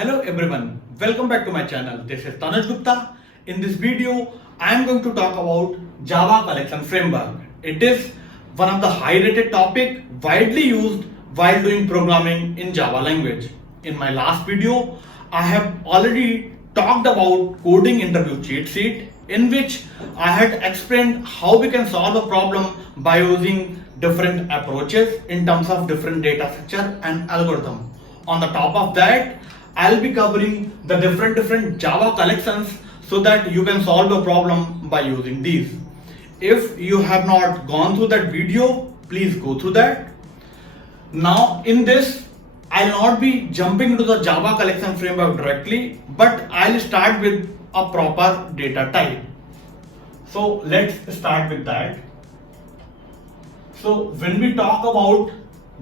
Hello everyone, welcome back to my channel. This is Tanuj Gupta. In this video, I am going to talk about Java Collection Framework. It is one of the high rated topic widely used while doing programming in Java language. In my last video, I have already talked about coding interview cheat sheet in which I had explained how we can solve a problem by using different approaches in terms of different data structure and algorithm. On the top of that, I'll be covering the different Java collections so that you can solve a problem by using these. If you have not gone through that video, please go through that. Now in this, I'll not be jumping into the Java collection framework directly, but I'll start with a proper data type. So let's start with that. So when we talk about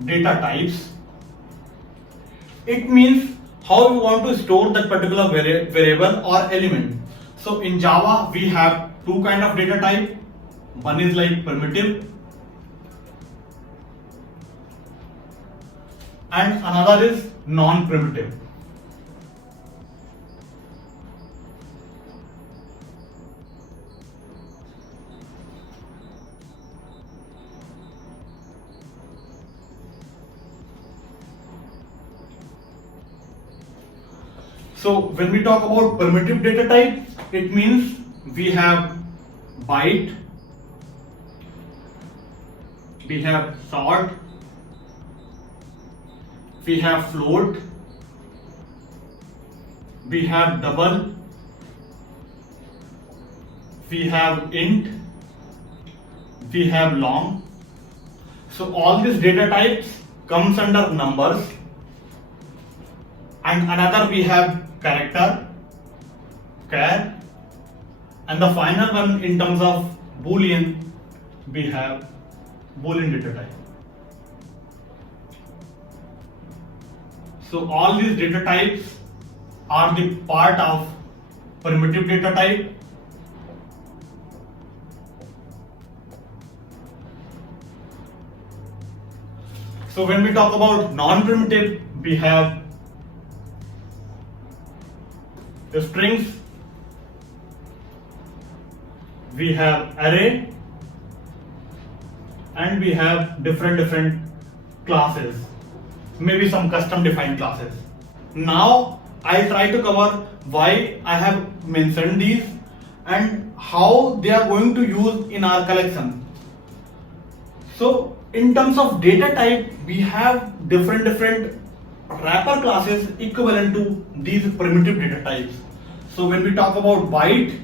data types, it means how we want to store that particular variable or element. So in Java, we have two kind of data type. One is like primitive and another is non-primitive. So when we talk about primitive data type, it means we have byte, we have short, we have float, we have double, we have int, we have long. So all these data types comes under numbers, and another we have character, char, and the final one in terms of boolean, we have boolean data type. So all these data types are the part of primitive data type. So when we talk about non-primitive, we have the strings, we have array, and we have different classes, maybe some custom defined classes. Now I'll try to cover why I have mentioned these and how they are going to use in our collection. So in terms of data type, we have different wrapper classes equivalent to these primitive data types. So when we talk about byte,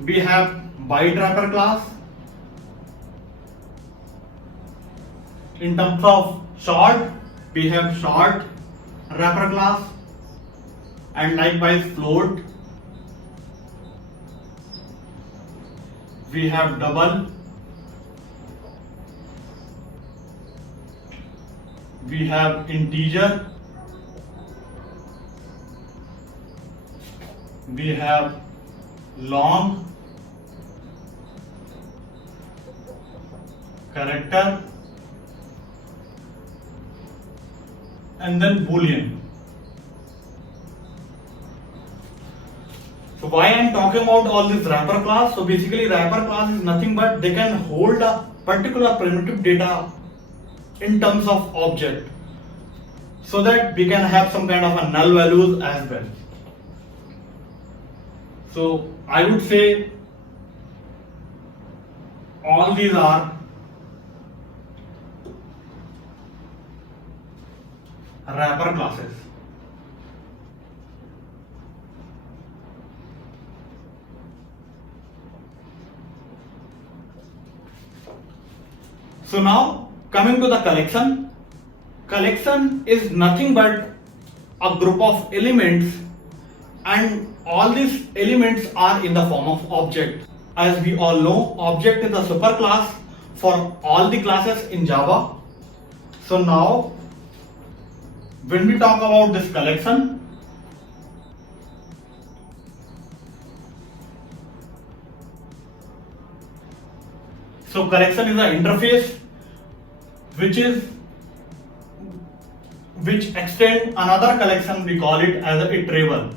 we have byte wrapper class. In terms of short, we have short wrapper class, and likewise float, we have double, we have integer, we have long, character, and then boolean. So why I am talking about all this wrapper class? So basically wrapper class is nothing but they can hold a particular primitive data in terms of object, so that we can have some kind of a null values as well. So I would say all these are wrapper classes. So now coming to the collection. Collection is nothing but a group of elements, and all these elements are in the form of object. As we all know, object is a superclass for all the classes in Java. So now when we talk about this collection, so collection is an interface which is which extend another collection, we call it as a iterable.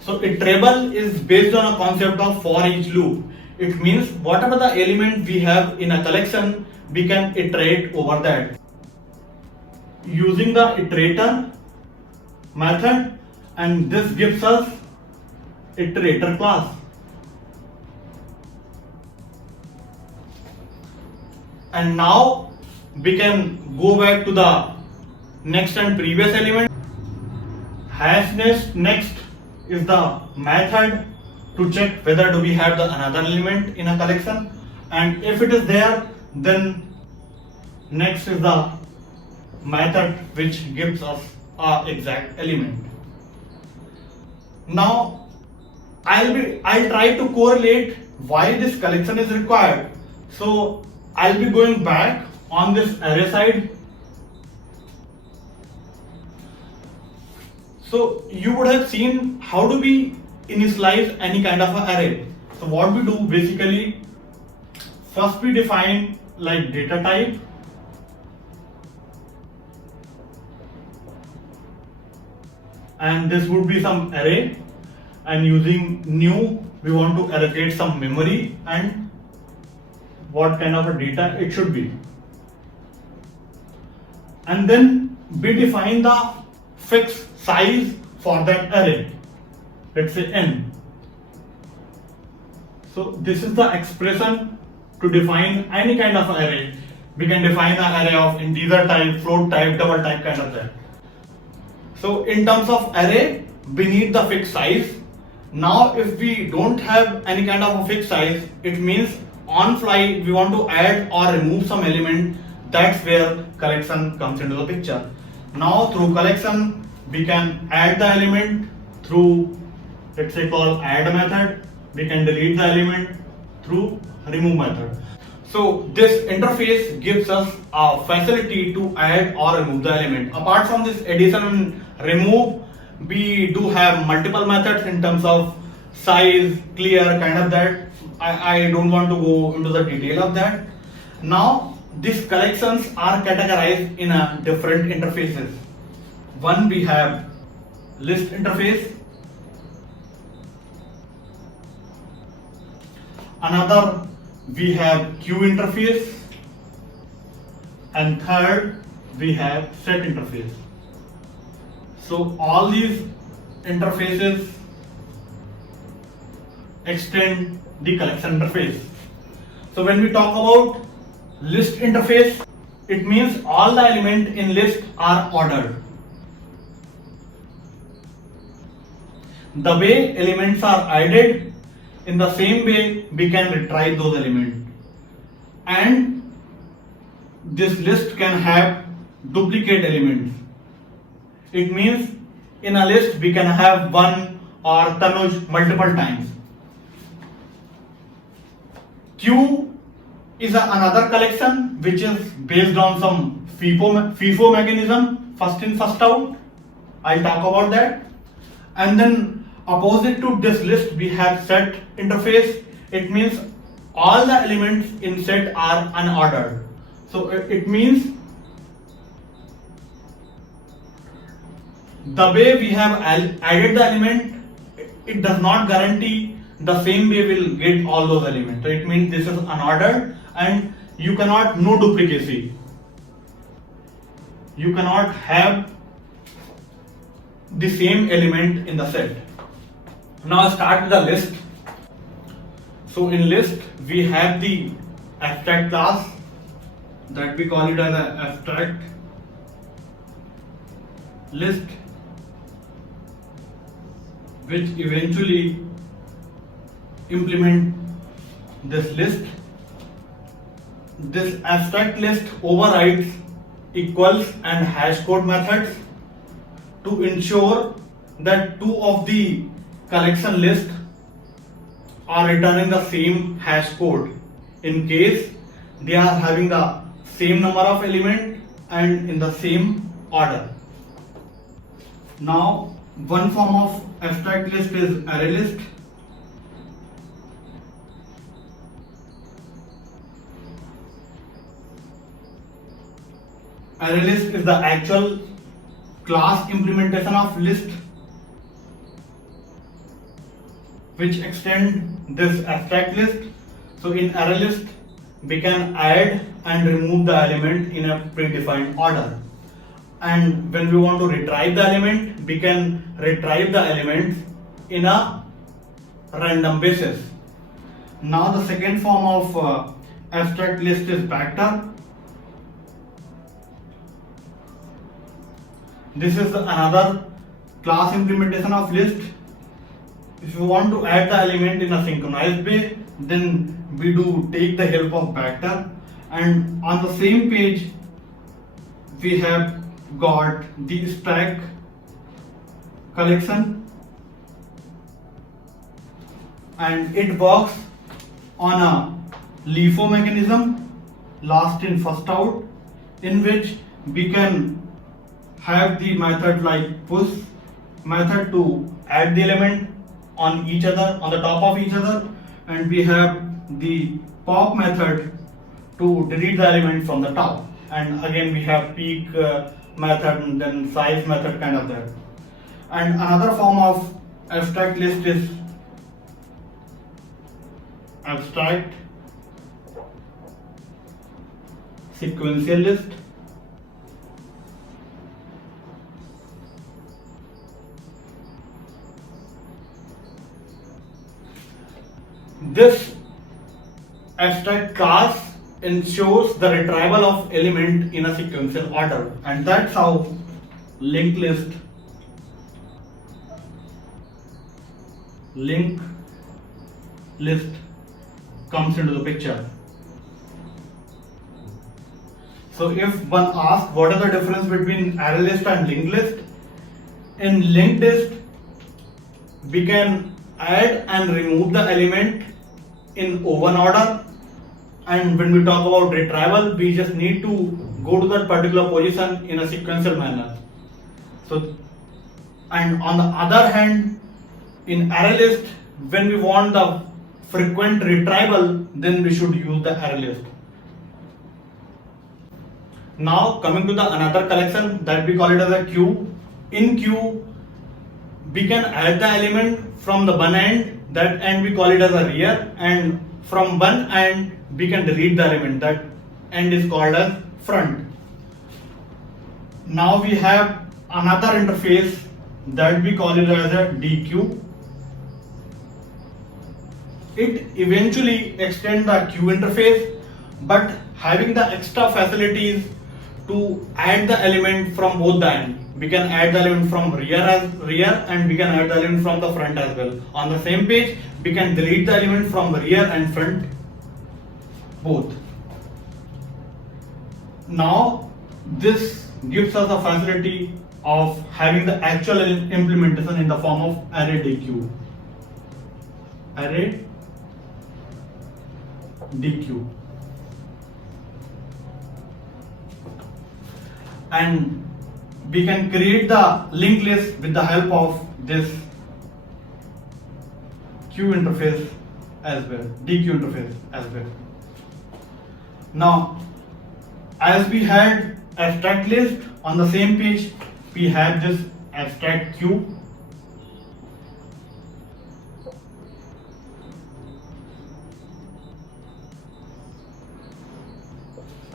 So iterable is based on a concept of for each loop. It means whatever the element we have in a collection, we can iterate over that using the iterator method, and this gives us iterator class. And now we can go back to the next and previous element. Hash next is the method to check whether do we have the another element in a collection, and if it is there, then next is the method which gives us a exact element. Now I'll try to correlate why this collection is required. So I'll be going back on this array side. So you would have seen how do we initialize any kind of an array. So what we do basically, first we define like data type, and this would be some array, and using new we want to allocate some memory and what kind of a data it should be, and then we define the fixed size for that array, let's say n. So this is the expression to define any kind of array. We can define an array of integer type, float type, double type, kind of that. So in terms of array, we need the fixed size. Now if we don't have any kind of a fixed size, it means on fly we want to add or remove some element. That's where collection comes into the picture. Now through collection we can add the element through, let's say, call add method. We can delete the element through remove method. So this interface gives us a facility to add or remove the element. Apart from this addition and remove, we do have multiple methods in terms of size, clear, kind of that. I don't want to go into the detail of that. Now these collections are categorized in a different interfaces. One, we have list interface. Another, we have queue interface. And third, we have set interface. So all these interfaces extend the collection interface. So when we talk about list interface, it means all the elements in list are ordered. The way elements are added, in the same way we can retrieve those elements. And this list can have duplicate elements. It means in a list we can have one or Tanuj multiple times. Queue is another collection which is based on some FIFO mechanism, first in first out. I'll talk about that. And then opposite to this list we have set interface. It means all the elements in set are unordered. So it means the way we have added the element, it does not guarantee the same way we'll get all those elements. So it means this is unordered and you cannot, no duplicacy. You cannot have the same element in the set. Now start with the list. So in list we have the abstract class that we call it as an abstract list, which eventually implement this list. This abstract list overrides equals and hash code methods to ensure that two of the collection list are returning the same hash code in case they are having the same number of elements and in the same order. Now one form of abstract list is array list. ArrayList is the actual class implementation of list which extend this abstract list. So in ArrayList we can add and remove the element in a predefined order, and when we want to retrieve the element, we can retrieve the elements in a random basis. Now the second form of abstract list is backter. This is another class implementation of list. If you want to add the element in a synchronized way, then we do take the help of backter, and on the same page we have got the stack collection, and it works on a LIFO mechanism, last in first out, in which we can have the method like push method to add the element on each other, on the top of each other, and we have the pop method to delete the element from the top, and again we have peek method and then size method kind of that. And another form of abstract list is abstract sequential list. This abstract class ensures the retrieval of element in a sequential order, and that's how linked list comes into the picture. So if one asks what is the difference between ArrayList and linked list, in linked list we can add and remove the element in open order, and when we talk about retrieval, we just need to go to that particular position in a sequential manner. So, and on the other hand, in ArrayList, when we want the frequent retrieval, then we should use the ArrayList. Now coming to the another collection that we call it as a queue. In queue, we can add the element from the one end, that end we call it as a rear, and from one end we can delete the element, that end is called as front. Now we have another interface that we call it as a DQ. It eventually extends the queue interface, but having the extra facilities to add the element from both the ends. We can add the element from rear and we can add the element from the front as well. On the same page, we can delete the element from rear and front both. Now this gives us a facility of having the actual implementation in the form of array DQ. Array DQ. And we can create the linked list with the help of this queue interface as well, DQ interface as well. Now, as we had abstract list, on the same page we have this abstract queue.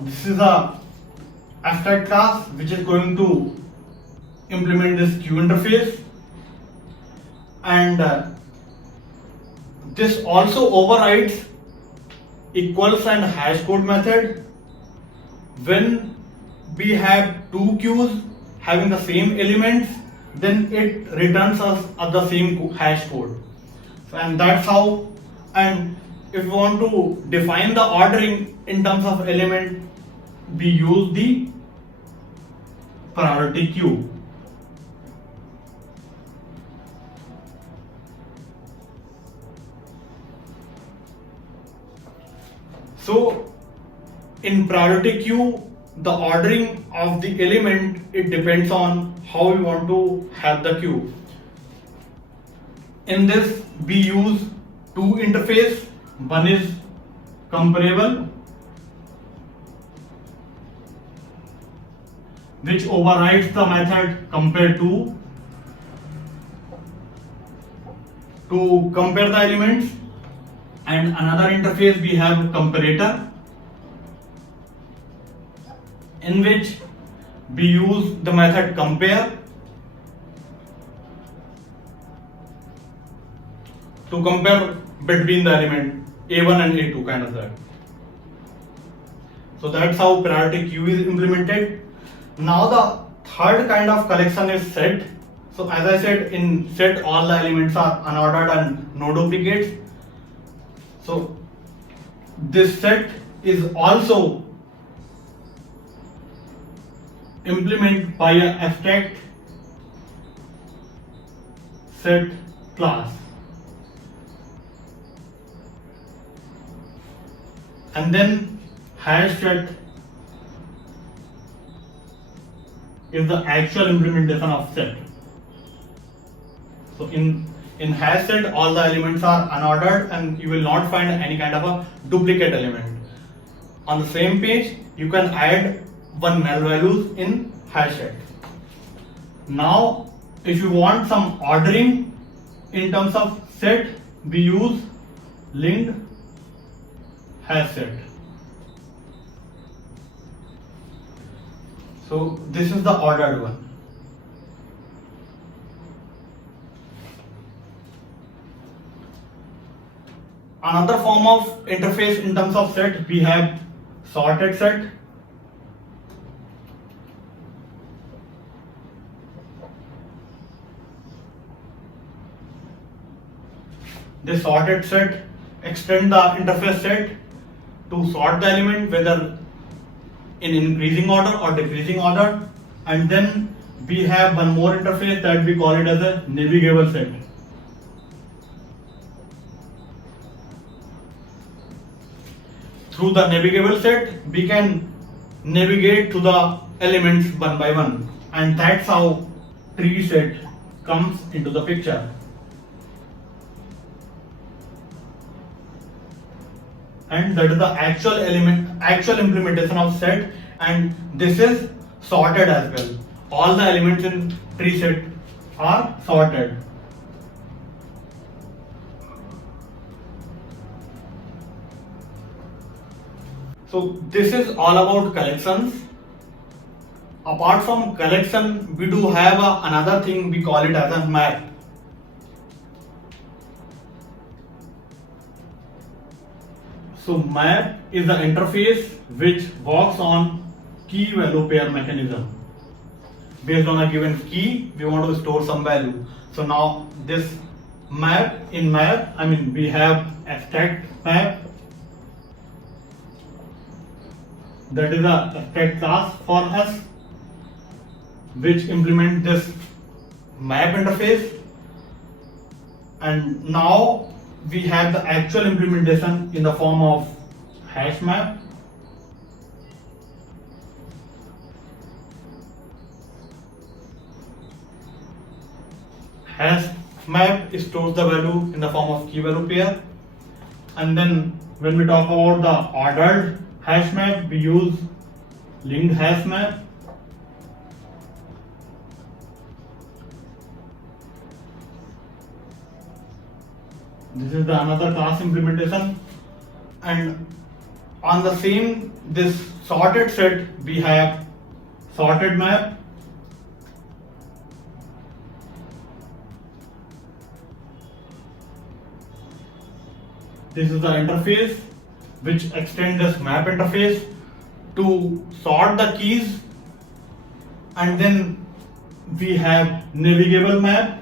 This is a abstract class which is going to implement this queue interface, and this also overrides equals and hash code method when we have two queues having the same elements, then it returns us at the same hash code. And that's how, and if we want to define the ordering in terms of element, we use the priority queue. So in priority queue, the ordering of the element, it depends on how we want to have the queue. In this we use two interface. One is comparable which overrides the method compare to compare the elements, and another interface we have comparator, in which we use the method compare to compare between the element A1 and A2 kind of that. So that's how priority queue is implemented. Now the third kind of collection is set. So as I said, in set all the elements are unordered and no duplicates. So this set is also implemented by an abstract set class. And then hash set is the actual implementation of set. So in hash set all the elements are unordered and you will not find any kind of a duplicate element. On the same page you can add one null values in hash set. Now if you want some ordering in terms of set, we use linked hash set. So this is the ordered one. Another form of interface in terms of set, we have sorted set. This sorted set extend the interface set to sort the element whether in increasing order or decreasing order, and then we have one more interface that we call it as a navigable set. Through the navigable set we can navigate to the elements one by one, and that's how tree set comes into the picture. And that is the actual implementation of set, and this is sorted as well. All the elements in tree set are sorted. So this is all about collections. Apart from collection, we do have another thing, we call it as a map. So map is the interface which works on key value pair mechanism. Based on a given key, we want to store some value. So now this map, in map, we have abstract map. That is a abstract class for us which implement this map interface, and now we have the actual implementation in the form of hash map. Hash map stores the value in the form of key value pair, and then when we talk about the ordered hash map, we use linked hash map. This is the another class implementation, and on the same this sorted set we have sorted map. This is the interface which extends this map interface to sort the keys, and then we have navigable map.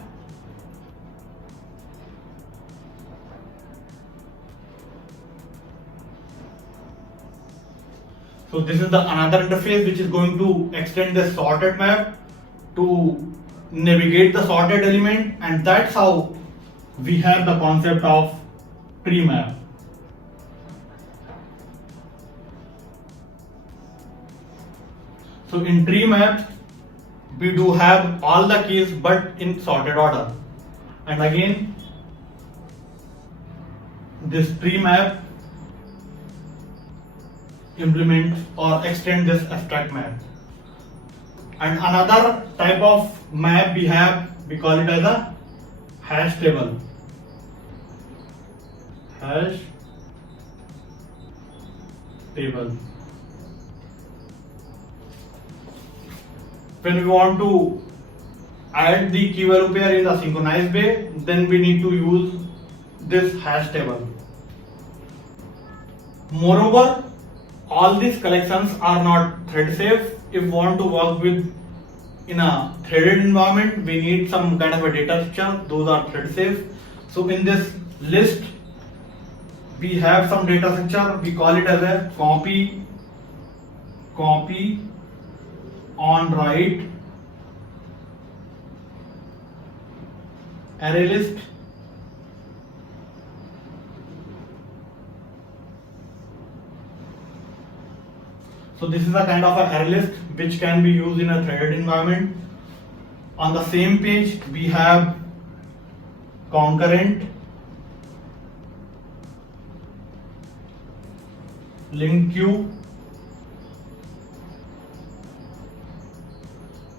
So this is the another interface which is going to extend the sorted map to navigate the sorted element, and that's how we have the concept of tree map. So in tree map we do have all the keys but in sorted order, and again this tree map implement or extend this abstract map. And another type of map we call it as a hash table. Hash table. When we want to add the key value pair in the synchronized way, then we need to use this hash table. Moreover, all these collections are not thread safe. If we want to work with in a threaded environment, we need some kind of a data structure. Those are thread safe. So in this list, we have some data structure. We call it as a copy on write array list. So this is a kind of an array list which can be used in a threaded environment. On the same page, we have concurrent linked queue.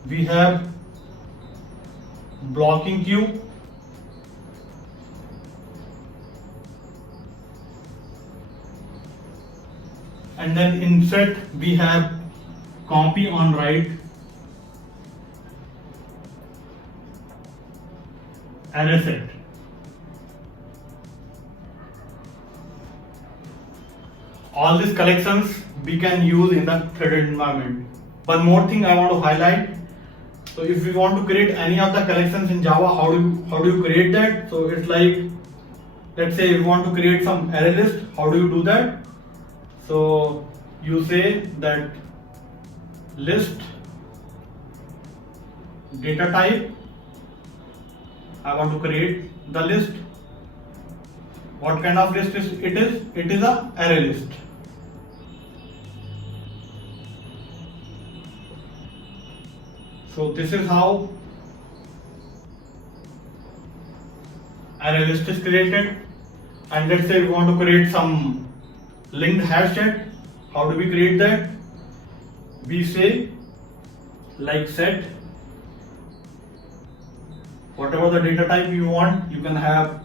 We have blocking queue. And then in set we have copy on write array set. All these collections we can use in the threaded environment. One more thing I want to highlight. So if we want to create any of the collections in Java, how do you create that? So it's like, let's say you want to create some array list. How do you do that? So you say that list data type. I want to create the list. What kind of list is it is? It is a array list. So this is how array list is created. And let's say we want to create some linked hash set. How do we create that? We say like set whatever the data type you want. You can have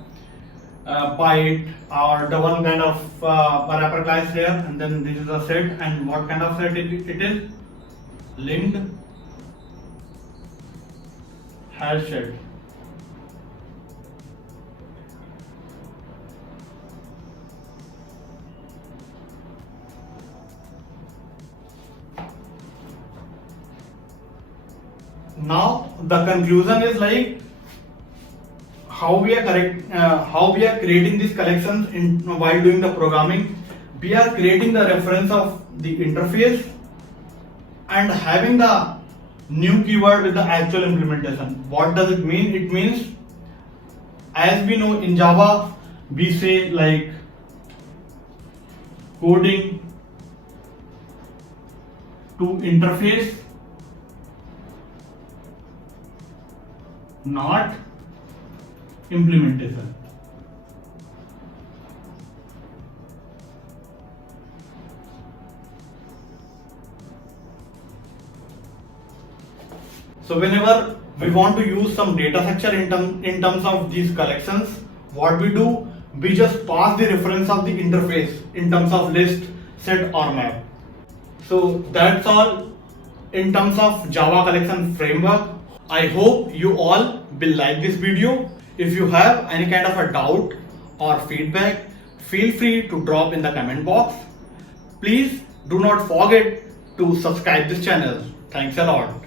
byte or double kind of wrapper class here, and then this is a set. And what kind of set it is? Linked hash set. Now the conclusion is like how we are creating these collections while doing the programming. We are creating the reference of the interface and having the new keyword with the actual implementation. What does it mean? It means, as we know in Java, we say like coding to interface, not implementation. So whenever we want to use some data structure in terms of these collections, what we do, we just pass the reference of the interface in terms of list, set or map. So that's all in terms of Java collection framework. I hope you all will like this video. If you have any kind of a doubt or feedback, feel free to drop in the comment box. Please do not forget to subscribe this channel. Thanks a lot.